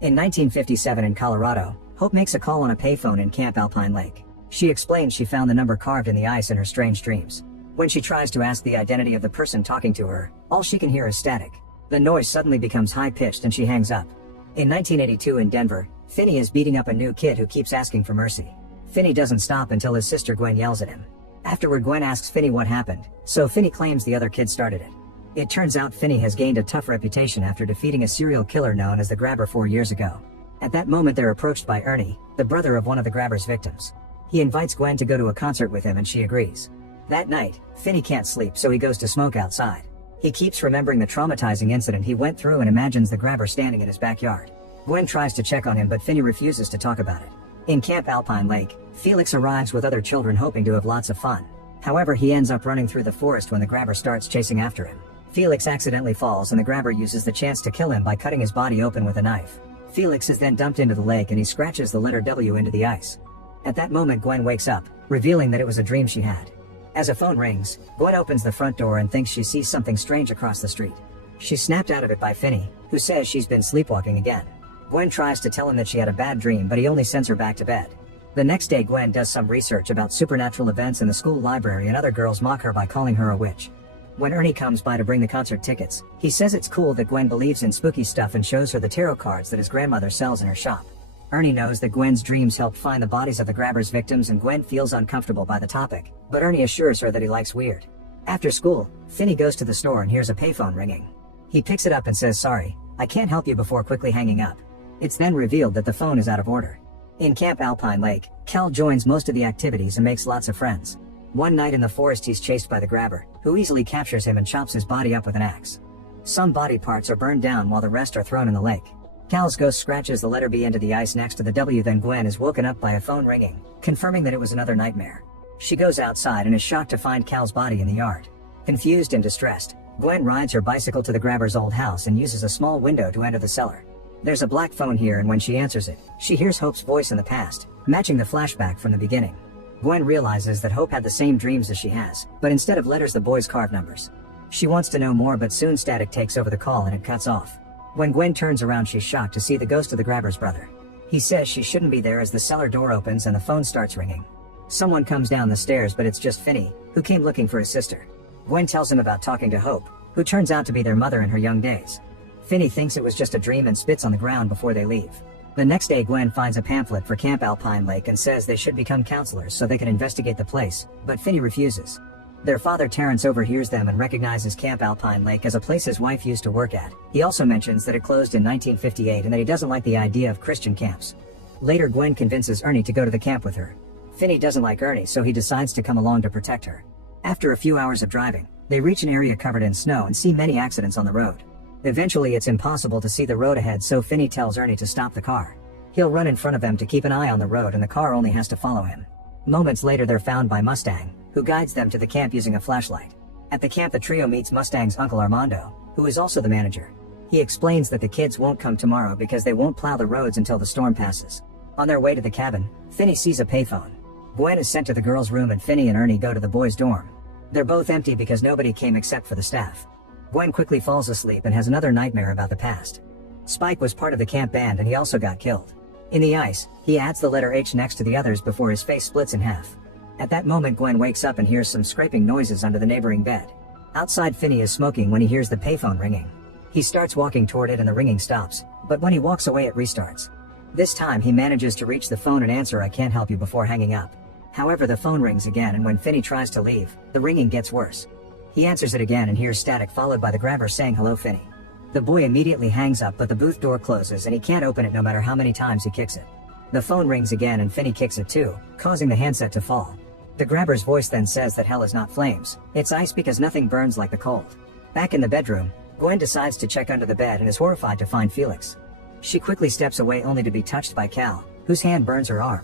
In 1957 in Colorado, Hope makes a call on a payphone in Camp Alpine Lake. She explains she found the number carved in the ice in her strange dreams. When she tries to ask the identity of the person talking to her, all she can hear is static. The noise suddenly becomes high-pitched and she hangs up. In 1982 in Denver, Finney is beating up a new kid who keeps asking for mercy. Finney doesn't stop until his sister Gwen yells at him. Afterward, Gwen asks Finney what happened, so Finney claims the other kid started it. It turns out Finney has gained a tough reputation after defeating a serial killer known as the Grabber 4 years ago. At that moment they're approached by Ernie, the brother of one of the Grabber's victims. He invites Gwen to go to a concert with him and she agrees. That night, Finney can't sleep so he goes to smoke outside. He keeps remembering the traumatizing incident he went through and imagines the Grabber standing in his backyard. Gwen tries to check on him but Finney refuses to talk about it. In Camp Alpine Lake, Felix arrives with other children hoping to have lots of fun. However, he ends up running through the forest when the Grabber starts chasing after him. Felix accidentally falls and the Grabber uses the chance to kill him by cutting his body open with a knife. Felix is then dumped into the lake and he scratches the letter W into the ice. At that moment Gwen wakes up, revealing that it was a dream she had. As a phone rings, Gwen opens the front door and thinks she sees something strange across the street. She's snapped out of it by Finney, who says she's been sleepwalking again. Gwen tries to tell him that she had a bad dream but he only sends her back to bed. The next day Gwen does some research about supernatural events in the school library and other girls mock her by calling her a witch. When Ernie comes by to bring the concert tickets, he says it's cool that Gwen believes in spooky stuff and shows her the tarot cards that his grandmother sells in her shop. Ernie knows that Gwen's dreams helped find the bodies of the Grabber's victims and Gwen feels uncomfortable by the topic, but Ernie assures her that he likes weird. After school, Finney goes to the store and hears a payphone ringing. He picks it up and says sorry, I can't help you before quickly hanging up. It's then revealed that the phone is out of order. In Camp Alpine Lake, Cal joins most of the activities and makes lots of friends. One night in the forest he's chased by the Grabber, who easily captures him and chops his body up with an axe. Some body parts are burned down while the rest are thrown in the lake. Cal's ghost scratches the letter B into the ice next to the W. Then Gwen is woken up by a phone ringing, confirming that it was another nightmare. She goes outside and is shocked to find Cal's body in the yard. Confused and distressed, Gwen rides her bicycle to the Grabber's old house and uses a small window to enter the cellar. There's a black phone here and when she answers it, she hears Hope's voice in the past, matching the flashback from the beginning. Gwen realizes that Hope had the same dreams as she has, but instead of letters the boys carved numbers. She wants to know more but soon static takes over the call and it cuts off. When Gwen turns around she's shocked to see the ghost of the Grabber's brother. He says she shouldn't be there as the cellar door opens and the phone starts ringing. Someone comes down the stairs but it's just Finney, who came looking for his sister. Gwen tells him about talking to Hope, who turns out to be their mother in her young days. Finney thinks it was just a dream and spits on the ground before they leave. The next day Gwen finds a pamphlet for Camp Alpine Lake and says they should become counselors so they can investigate the place, but Finney refuses. Their father Terrence overhears them and recognizes Camp Alpine Lake as a place his wife used to work at. He also mentions that it closed in 1958 and that he doesn't like the idea of Christian camps. Later Gwen convinces Ernie to go to the camp with her. Finney doesn't like Ernie so he decides to come along to protect her. After a few hours of driving, they reach an area covered in snow and see many accidents on the road. Eventually it's impossible to see the road ahead so Finney tells Ernie to stop the car. He'll run in front of them to keep an eye on the road and the car only has to follow him. Moments later they're found by Mustang, who guides them to the camp using a flashlight. At the camp the trio meets Mustang's uncle Armando, who is also the manager. He explains that the kids won't come tomorrow because they won't plow the roads until the storm passes. On their way to the cabin, Finney sees a payphone. Gwen is sent to the girls' room and Finney and Ernie go to the boys' dorm. They're both empty because nobody came except for the staff. Gwen quickly falls asleep and has another nightmare about the past. Spike was part of the camp band and he also got killed. In the ice, he adds the letter H next to the others before his face splits in half. At that moment Gwen wakes up and hears some scraping noises under the neighboring bed. Outside Finney is smoking when he hears the payphone ringing. He starts walking toward it and the ringing stops, but when he walks away it restarts. This time he manages to reach the phone and answer "I can't help you" before hanging up. However, the phone rings again and when Finney tries to leave, the ringing gets worse. He answers it again and hears static followed by the Grabber saying "Hello Finney." The boy immediately hangs up but the booth door closes and he can't open it no matter how many times he kicks it. The phone rings again and Finney kicks it too, causing the handset to fall. The Grabber's voice then says that hell is not flames, it's ice because nothing burns like the cold. Back in the bedroom, Gwen decides to check under the bed and is horrified to find Felix. She quickly steps away only to be touched by Cal, whose hand burns her arm.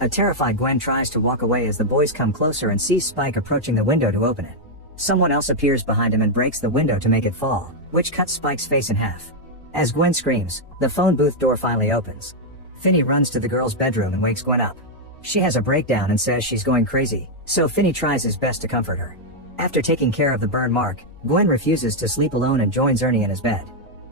A terrified Gwen tries to walk away as the boys come closer and sees Spike approaching the window to open it. Someone else appears behind him and breaks the window to make it fall, which cuts Spike's face in half. As Gwen screams, the phone booth door finally opens. Finney runs to the girl's bedroom and wakes Gwen up. She has a breakdown and says she's going crazy, so Finney tries his best to comfort her. After taking care of the burn mark, Gwen refuses to sleep alone and joins Ernie in his bed.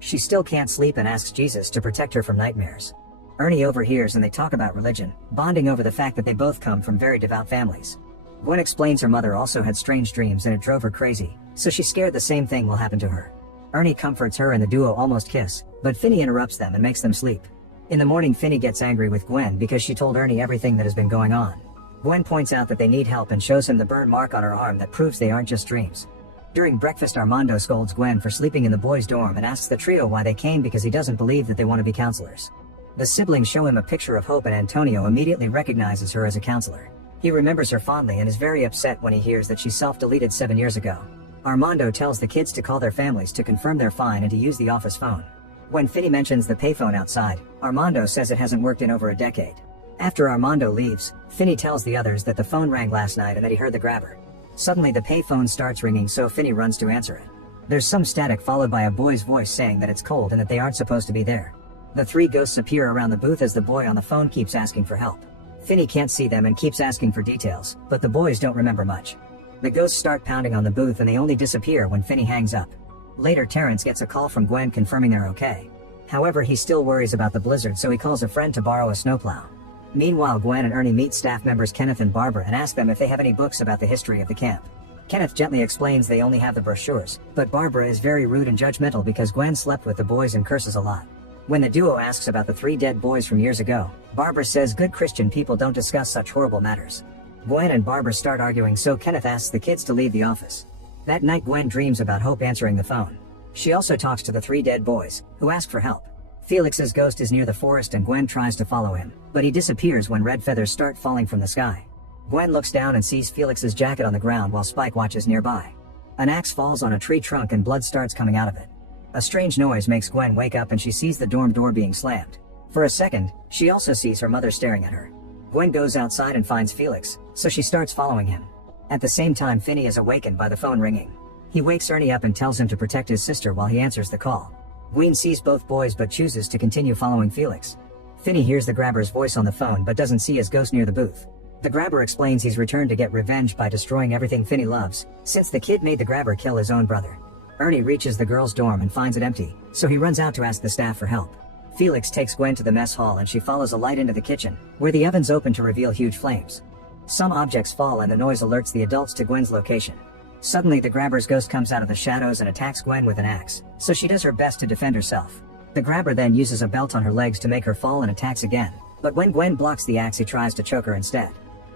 She still can't sleep and asks Jesus to protect her from nightmares. Ernie overhears and they talk about religion, bonding over the fact that they both come from very devout families. Gwen explains her mother also had strange dreams and it drove her crazy, so she's scared the same thing will happen to her. Ernie comforts her and the duo almost kiss, but Finney interrupts them and makes them sleep. In the morning, Finney gets angry with Gwen because she told Ernie everything that has been going on. Gwen points out that they need help and shows him the burn mark on her arm that proves they aren't just dreams. During breakfast, Armando scolds Gwen for sleeping in the boys' dorm and asks the trio why they came because he doesn't believe that they want to be counselors. The siblings show him a picture of Hope and Antonio immediately recognizes her as a counselor. He remembers her fondly and is very upset when he hears that she self-deleted 7 years ago. Armando tells the kids to call their families to confirm they're fine and to use the office phone. When Finney mentions the payphone outside, Armando says it hasn't worked in over a decade. After Armando leaves, Finney tells the others that the phone rang last night and that he heard the grabber. Suddenly the payphone starts ringing, so Finney runs to answer it. There's some static followed by a boy's voice saying that it's cold and that they aren't supposed to be there. The three ghosts appear around the booth as the boy on the phone keeps asking for help. Finney can't see them and keeps asking for details, but the boys don't remember much. The ghosts start pounding on the booth and they only disappear when Finney hangs up. Later, Terrence gets a call from Gwen confirming they're okay. However, he still worries about the blizzard, so he calls a friend to borrow a snowplow. Meanwhile, Gwen and Ernie meet staff members Kenneth and Barbara and ask them if they have any books about the history of the camp. Kenneth gently explains they only have the brochures, but Barbara is very rude and judgmental because Gwen slept with the boys and curses a lot. When the duo asks about the 3 dead boys from years ago, Barbara says good Christian people don't discuss such horrible matters. Gwen and Barbara start arguing, so Kenneth asks the kids to leave the office. That night, Gwen dreams about Hope answering the phone. She also talks to the 3 dead boys, who ask for help. Felix's ghost is near the forest and Gwen tries to follow him, but he disappears when red feathers start falling from the sky. Gwen looks down and sees Felix's jacket on the ground while Spike watches nearby. An axe falls on a tree trunk and blood starts coming out of it. A strange noise makes Gwen wake up and she sees the dorm door being slammed. For a second, she also sees her mother staring at her. Gwen goes outside and finds Felix, so she starts following him. At the same time, Finney is awakened by the phone ringing. He wakes Ernie up and tells him to protect his sister while he answers the call. Gwen sees both boys but chooses to continue following Felix. Finney hears the grabber's voice on the phone but doesn't see his ghost near the booth. The grabber explains he's returned to get revenge by destroying everything Finney loves, since the kid made the grabber kill his own brother. Ernie reaches the girls' dorm and finds it empty, so he runs out to ask the staff for help. Felix takes Gwen to the mess hall and she follows a light into the kitchen, where the ovens open to reveal huge flames. Some objects fall and the noise alerts the adults to Gwen's location. Suddenly, the grabber's ghost comes out of the shadows and attacks Gwen with an axe, so she does her best to defend herself. The grabber then uses a belt on her legs to make her fall and attacks again, but when Gwen blocks the axe, he tries to choke her instead.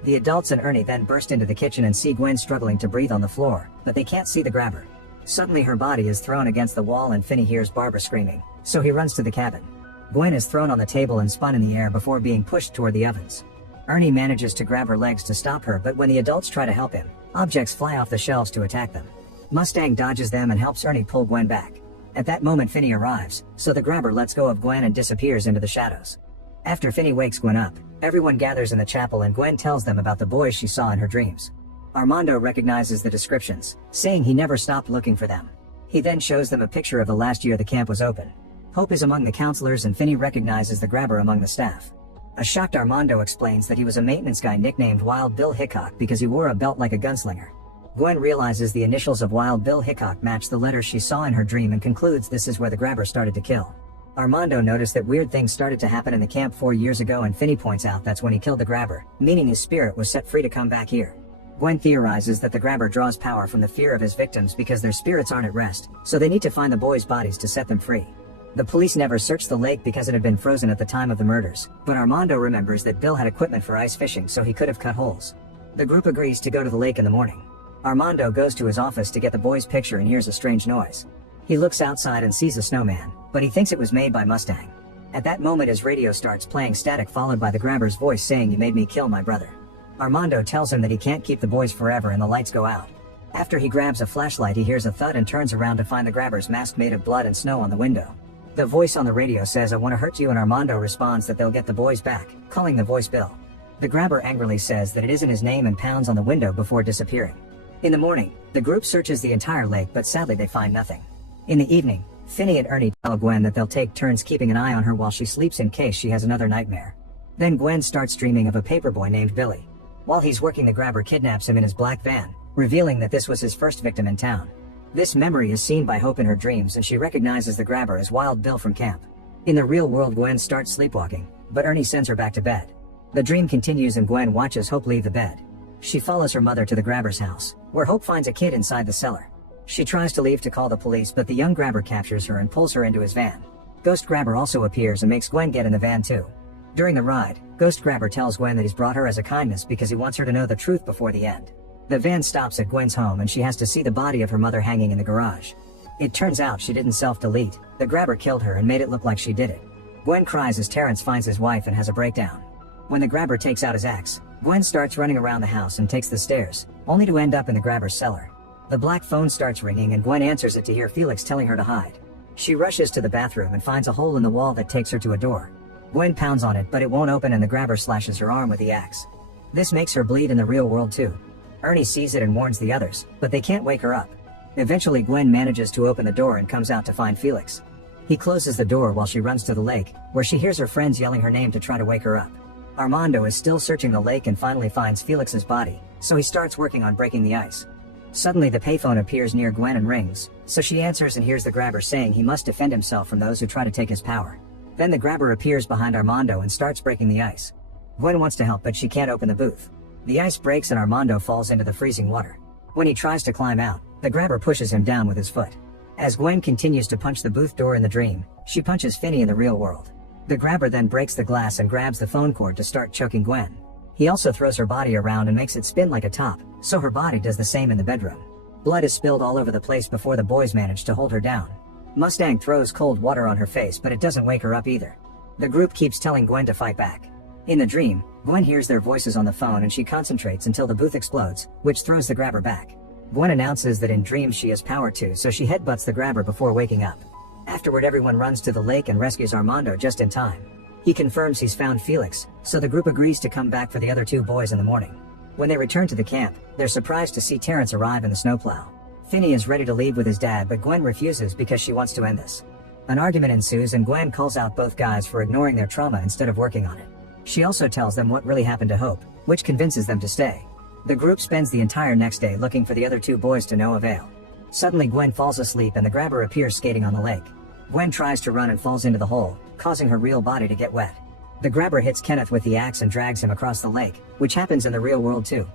The adults and Ernie then burst into the kitchen and see Gwen struggling to breathe on the floor, but they can't see the grabber. Suddenly, her body is thrown against the wall and Finney hears Barbara screaming, so he runs to the cabin. Gwen is thrown on the table and spun in the air before being pushed toward the ovens. Ernie manages to grab her legs to stop her, but when the adults try to help him, objects fly off the shelves to attack them. Mustang dodges them and helps Ernie pull Gwen back. At that moment, Finney arrives, so the grabber lets go of Gwen and disappears into the shadows. After Finney wakes Gwen up, everyone gathers in the chapel and Gwen tells them about the boys she saw in her dreams. Armando recognizes the descriptions, saying he never stopped looking for them. He then shows them a picture of the last year the camp was open. Hope is among the counselors and Finney recognizes the grabber among the staff. A shocked Armando explains that he was a maintenance guy nicknamed Wild Bill Hickok because he wore a belt like a gunslinger. Gwen realizes the initials of Wild Bill Hickok match the letters she saw in her dream and concludes this is where the grabber started to kill. Armando noticed that weird things started to happen in the camp 4 years ago and Finney points out that's when he killed the grabber, meaning his spirit was set free to come back here. Gwen theorizes that the grabber draws power from the fear of his victims because their spirits aren't at rest, so they need to find the boys' bodies to set them free. The police never searched the lake because it had been frozen at the time of the murders, but Armando remembers that Bill had equipment for ice fishing, so he could have cut holes. The group agrees to go to the lake in the morning. Armando goes to his office to get the boy's picture and hears a strange noise. He looks outside and sees a snowman, but he thinks it was made by Mustang. At that moment, his radio starts playing static followed by the grabber's voice saying, "You made me kill my brother." Armando tells him that he can't keep the boys forever and the lights go out. After he grabs a flashlight, he hears a thud and turns around to find the grabber's mask made of blood and snow on the window. The voice on the radio says, "I want to hurt you," and Armando responds that they'll get the boys back, calling the voice Bill. The grabber angrily says that it isn't his name and pounds on the window before disappearing. In the morning, the group searches the entire lake, but sadly they find nothing. In the evening, Finney and Ernie tell Gwen that they'll take turns keeping an eye on her while she sleeps in case she has another nightmare. Then Gwen starts dreaming of a paperboy named Billy. While he's working, the grabber kidnaps him in his black van, revealing that this was his first victim in town. This memory is seen by Hope in her dreams and she recognizes the grabber as Wild Bill from camp. In the real world, Gwen starts sleepwalking, but Ernie sends her back to bed. The dream continues and Gwen watches Hope leave the bed. She follows her mother to the grabber's house, where Hope finds a kid inside the cellar. She tries to leave to call the police, but the young grabber captures her and pulls her into his van. Ghost Grabber also appears and makes Gwen get in the van too. During the ride, Ghost Grabber tells Gwen that he's brought her as a kindness because he wants her to know the truth before the end. The van stops at Gwen's home and she has to see the body of her mother hanging in the garage. It turns out she didn't self-delete, the grabber killed her and made it look like she did it. Gwen cries as Terrence finds his wife and has a breakdown. When the grabber takes out his axe, Gwen starts running around the house and takes the stairs, only to end up in the grabber's cellar. The black phone starts ringing and Gwen answers it to hear Felix telling her to hide. She rushes to the bathroom and finds a hole in the wall that takes her to a door. Gwen pounds on it but it won't open and the grabber slashes her arm with the axe. This makes her bleed in the real world too. Ernie sees it and warns the others, but they can't wake her up. Eventually Gwen manages to open the door and comes out to find Felix. He closes the door while she runs to the lake, where she hears her friends yelling her name to try to wake her up. Armando is still searching the lake and finally finds Felix's body, so he starts working on breaking the ice. Suddenly the payphone appears near Gwen and rings, so she answers and hears the grabber saying he must defend himself from those who try to take his power. Then the grabber appears behind Armando and starts breaking the ice. Gwen wants to help but she can't open the booth. The ice breaks and Armando falls into the freezing water. When he tries to climb out, the grabber pushes him down with his foot. As Gwen continues to punch the booth door in the dream, she punches Finney in the real world. The grabber then breaks the glass and grabs the phone cord to start choking Gwen. He also throws her body around and makes it spin like a top, so her body does the same in the bedroom. Blood is spilled all over the place before the boys manage to hold her down. Mustang throws cold water on her face but it doesn't wake her up either. The group keeps telling Gwen to fight back. In the dream, Gwen hears their voices on the phone and she concentrates until the booth explodes, which throws the grabber back. Gwen announces that in dreams she has power too, so she headbutts the grabber before waking up. Afterward everyone runs to the lake and rescues Armando just in time. He confirms he's found Felix, so the group agrees to come back for the other two boys in the morning. When they return to the camp, they're surprised to see Terrence arrive in the snowplow. Finney is ready to leave with his dad but Gwen refuses because she wants to end this. An argument ensues and Gwen calls out both guys for ignoring their trauma instead of working on it. She also tells them what really happened to Hope, which convinces them to stay. The group spends the entire next day looking for the other two boys to no avail. Suddenly Gwen falls asleep and the grabber appears skating on the lake. Gwen tries to run and falls into the hole, causing her real body to get wet. The grabber hits Kenneth with the axe and drags him across the lake, which happens in the real world too.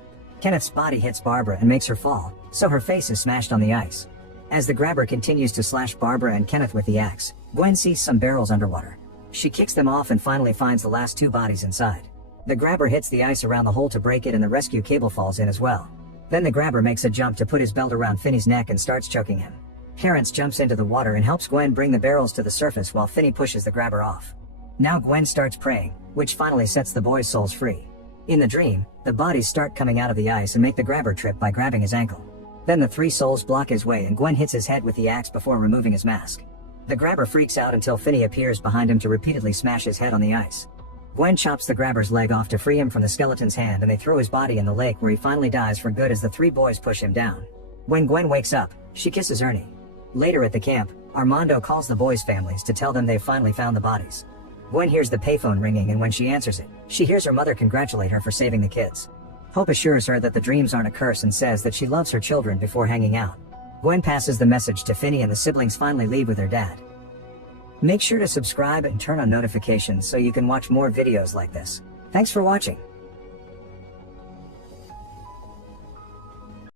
Kenneth's body hits Barbara and makes her fall, so her face is smashed on the ice. As the grabber continues to slash Barbara and Kenneth with the axe, Gwen sees some barrels underwater. She kicks them off and finally finds the last two bodies inside. The grabber hits the ice around the hole to break it and the rescue cable falls in as well. Then the grabber makes a jump to put his belt around Finney's neck and starts choking him. Terrence jumps into the water and helps Gwen bring the barrels to the surface while Finney pushes the grabber off. Now Gwen starts praying, which finally sets the boys' souls free. In the dream, the bodies start coming out of the ice and make the grabber trip by grabbing his ankle. Then the three souls block his way and Gwen hits his head with the axe before removing his mask. The grabber freaks out until Finney appears behind him to repeatedly smash his head on the ice. Gwen chops the grabber's leg off to free him from the skeleton's hand and they throw his body in the lake where he finally dies for good as the three boys push him down. When Gwen wakes up, she kisses Ernie. Later at the camp, Armando calls the boys' families to tell them they've finally found the bodies. Gwen hears the payphone ringing and when she answers it, she hears her mother congratulate her for saving the kids. Hope assures her that the dreams aren't a curse and says that she loves her children before hanging out. Gwen passes the message to Finney and the siblings finally leave with their dad. Make sure to subscribe and turn on notifications so you can watch more videos like this. Thanks for watching.